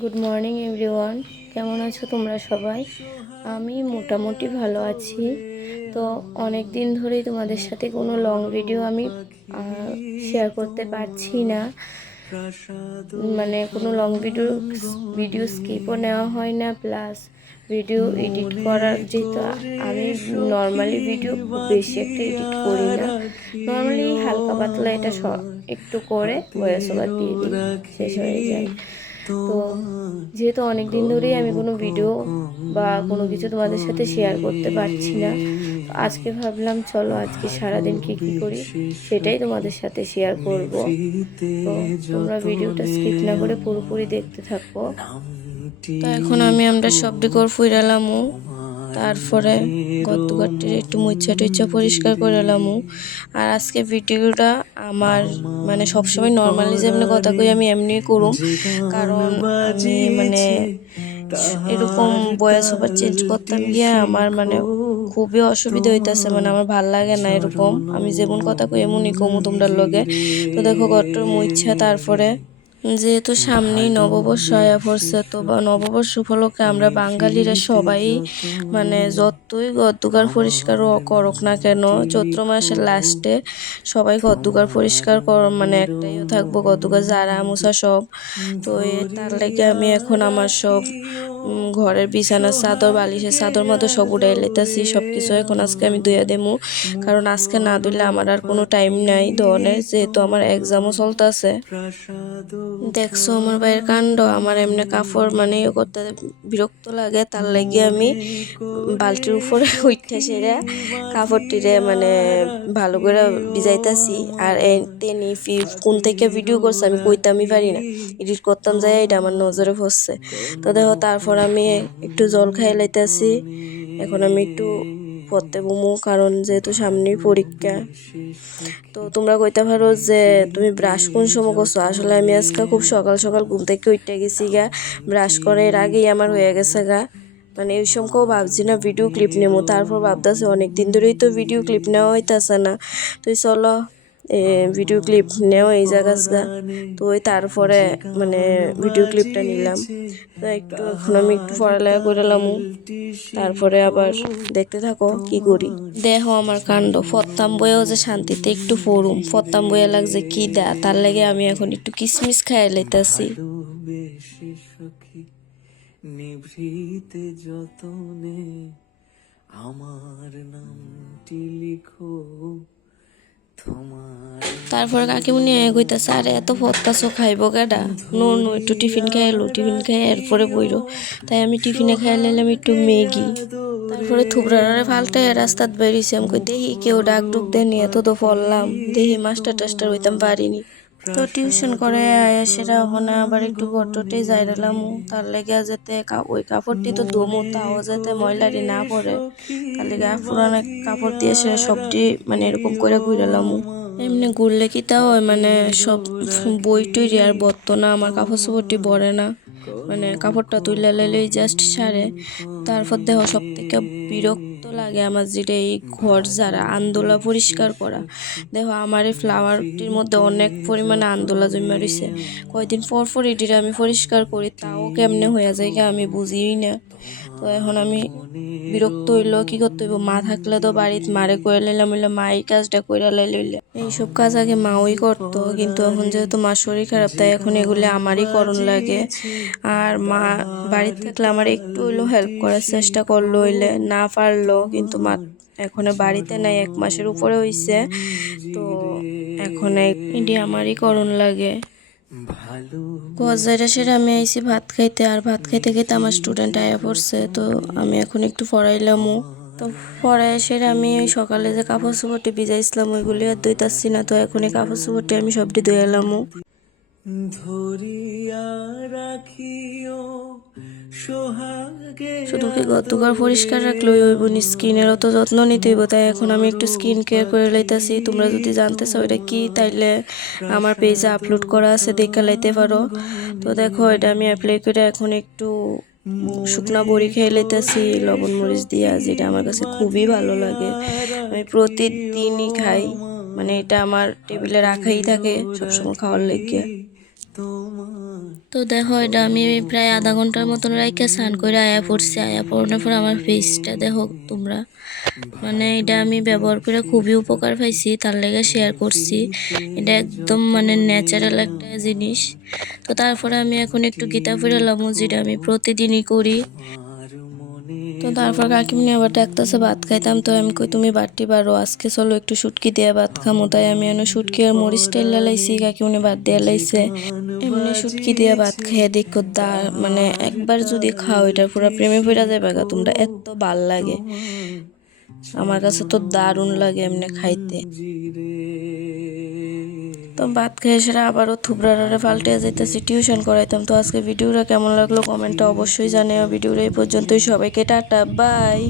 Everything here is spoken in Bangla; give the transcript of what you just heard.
গুড মর্নিং এভরিওয়ান, কেমন আছো তোমরা সবাই? আমি মোটামুটি ভালো আছি। তো অনেক দিন ধরেই তোমাদের সাথে কোনো লং ভিডিও আমি শেয়ার করতে পারছি না। মানে কোনো লং ভিডিও স্কিপও নেওয়া হয় না, প্লাস ভিডিও এডিট করার, যেহেতু আমি নর্মালি ভিডিও খুব বেশি একটা এডিট করি না, নর্মালি হালকা পাতলা এটা একটু করে ভয়েস ওভার দিয়ে দিই, শেষ হয়ে যায়। তো যেহেতু অনেক দিন ধরেই আমি কোনো ভিডিও বা কোনো কিছু তোমাদের সাথে শেয়ার করতে পারছি না, তো আজকে ভাবলাম চলো আজকে সারাদিন কি করি সেটাই তোমাদের সাথে শেয়ার করব। তো তোমরা ভিডিওটা স্কিপ না করে পুরোপুরি দেখতে থাকো। তো এখন আমরা সব ডিকর ফুইরালামু, তারপরে গর্তঘাটটির একটু মুচ্ছা টুচ্ছা পরিষ্কার করে এলামু। আর আজকে ভিডিওটা আমার মানে সবসময় নর্মালি যেমনি কথা কই আমি এমনি করুম, কারণ আমি মানে এরকম ভয়েস ওভার চেঞ্জ করতাম গিয়া আমার মানে খুবই অসুবিধা হইতেছে, মানে আমার ভাল লাগে না এরকম। আমি যেমন কথা কই এমনই কমু তোমরার লগে। তো দেখো গট্টর মুচ্ছা, তারপরে যেহেতু সামনেই নববর্ষ আয়া পড়ছে, তো বা নববর্ষ উপলক্ষে আমরা বাঙালিরা সবাই মানে যতই ঘর পরিষ্কার করুক না কেন, চৈত্র মাসের লাস্টে সবাই ঘর পরিষ্কার মানে একটাইও থাকবো, ঘর ঝাড়া মোছা সব। তো তার লেগে আমি এখন আমার সব ঘরের বিছানার চাদর, বালিশের চাদর মতো সব উড়াই লেতেছি, সব কিছু এখন আজকে আমি ধুয়ে দেবো, কারণ আজকে না ধুইলে আমার আর কোনো টাইম নাই ধোয়ানোর, যেহেতু আমার এক্সামও চলতেছে। দেখছো আমার ভাইয়ের কাণ্ড, আমার এমনি কাপড় মানে করতে বিরক্ত লাগে, তার লাগে আমি বালতির উপরে উঠে সেরে কাপড়টিরে মানে ভালো করে ভিজাইতাছি। আর তেনি কোন থেকে ভিডিও করছে আমি কইতামই পারি না, এডিট করতাম যাই এটা আমার নজরে পড়ছে। তো দেখো তারপর আমি একটু জল খাই লাইতেছি, এখন আমি একটু পড়তে বমু, কারণ যেহেতু সামনেই পরীক্ষা। তো তোমরা কইতে পারো যে তুমি ব্রাশ কোন সময় করছো, আসলে আমি আজকে খুব সকাল সকাল ঘুম থেকে উঠতে গেছি গা, ব্রাশ করে এর আগেই আমার হয়ে গেছে গা। মানে এই সময়ও ভাবছি না ভিডিও ক্লিপ নেবো, তারপর ভাবতেছি অনেক দিন ধরেই তো ভিডিও ক্লিপ নেওয়া হইতেছে না, তুই চলো ভিডিও ক্লিপ নেওয়া এই জায়গা। তো ওই তারপরে মানে ভিডিও ক্লিপটা নিলাম। তো এখন আমি একটু পড়ালেখা করলাম, তারপরে আবার দেখতে থাকো কি করি। দেখো আমার কাণ্ড, ফত্তাম বইয়েও যে শান্তিতে একটু পড়ুম, ফত্তাম বইয়া লাগছে কি দা, তার লাগে আমি এখন একটু কিসমিস খাই লাইতাছি। নিভৃতে যতনে আমার নামটি লিখো। তারপরে কাকিমুনি কইতাছে আরে এত ফত্তাছো খাইব গাডা, নো একটু টিফিন খাইলো, টিফিন খাই এরপরে বইরো। তাই আমি টিফিনে খাই লাইলাম একটু ম্যাগি। তারপরে থুবড়ারে ফালতে রাস্তাত বেরিয়েছি, আমি কই দেখি কেউ ডাক ডুক দেয়নি, এত তো পড়লাম, দেখি মাস্টার টাস্টার হইতাম পারিনি। তো টিউশন করে আয়া সেরা ওখানে আবার একটু গট্টতে যাইরালাম, তার লেগে যেতে ওই কাপড়টি তো দমু তাও যাতে ময়লারি না পড়ে, তার লেগে পুরান কাপড় দিয়ে সেরা সবটি মানে এরকম করে ঘুরালাম। এমনি ঘুরলে কি তা হয়, মানে সব বই টই আর বর্ত না, আমার কাপড় চোপড়টি বড়ে না, মানে কাপড়টা তুলে লাইলেই জাস্ট সারে। তারপর দেহ সব থেকে বিরক্ত লাগে আমার যেটা এই ঘর যারা আন্দোলা পরিষ্কার করা। দেখো আমার এই ফ্লাওয়ারটির মধ্যে অনেক পরিমাণে আন্দোলা জমা রয়েছে, কয়দিন পর পর এটির আমি পরিষ্কার করি, তাও কেমনে হয়ে যায় আমি বুঝিই না। তো এখন আমি বিরক্ত হইলো, কি করতে হইব, মা থাকলে তো বাড়িতে মারে করে লাইলাম, হইলে মা এই কাজটা করে লাইলে। এইসব কাজ আগে মাওই করতো, কিন্তু এখন যেহেতু মার শরীর খারাপ, তাই এখন এগুলি আমারই করণ লাগে। আর মা বাড়িতে থাকলে আমার একটু হইলেও হেল্প করার চেষ্টা করলো, হইলে না পারলো, কিন্তু মা এখন বাড়িতে নাই, 1 মাসের উপরে হইছে, তো এখন এটি আমারই করণ লাগে। গজাইরা সেরা আমি আইছি ভাত খাইতে, আর ভাত খাইতে খাইতে আমার স্টুডেন্ট আয়া পড়ছে, তো আমি এখন একটু পড়াইলামও। তো পরে সেরা আমি ওই সকালে যে কাপড় চোপড়টি ভিজাইছিলাম ওইগুলি আর ধুইতাছি না, তো এখন এই কাপড় চোপড়টি আমি সবটি ধুয়ে এলামও। শুধু কি গতকাল পরিষ্কার রাখলে হইব নি, স্কিনেরও তো যত্ন নিতে হইব, তাই এখন আমি একটু স্কিন কেয়ার করে লাইতাছি। তোমরা যদি জানতে চাও এটা কি, তাইলে আমার পেজে আপলোড করা আছে, দেখে লাইতে পারো। তো দেখো এটা আমি অ্যাপ্লাই করে এখন একটু শুকনা বড়ি খেয়ে লাইতেছি লবণ মরিচ দিয়া, যেটা আমার কাছে খুবই ভালো লাগে, আমি প্রতিদিনই খাই, মানে এটা আমার টেবিলে রাখাই থাকে সবসময় খাওয়ার লেগে। তো দেখো এটা আমি প্রায় আধা ঘন্টার মতন রাইখা স্নান করে আয়া পড়ছি। আয়া পড়ানোর পর আমার ফেসটা দেখো তোমরা, মানে এটা আমি ব্যবহার করে খুবই উপকার পাইছি, তার লেগে শেয়ার করছি। এটা একদম মানে ন্যাচারাল একটা জিনিস। তো তারপরে আমি এখন একটু গীতা ফিরালাম, যেটা আমি প্রতিদিনই করি। তো তারপর কাকিমনি আবার ডাকতেছে ভাত খাইতাম। তো আমি কই তুমি বাড়তি বারো, আজকে চলো একটু শুটকি দিয়ে ভাত খামো। তাই আমি এনে শুটকি আর মরিচ তেল লাইছি, কাকিমনি ভাত দিয়ে লাইছে। এমনি শুটকি দিয়ে ভাত খেয়ে দেখো মানে একবার যদি খাও এটার পুরো প্রেমে পড়ে যাবে গা তোমরা, এত ভাল লাগে। আমার কাছে তো দারুণ লাগে এমনি খাইতে। তো ভাত খেয়ে সেরা আবারও থুবড়ারে পাল্টে যেতেছি, টিউশন করাইতাম। তো আজকে ভিডিওটা কেমন লাগলো কমেন্টে অবশ্যই জানিও। ভিডিওটা এই পর্যন্তই, সবাইকে টাটা বাই।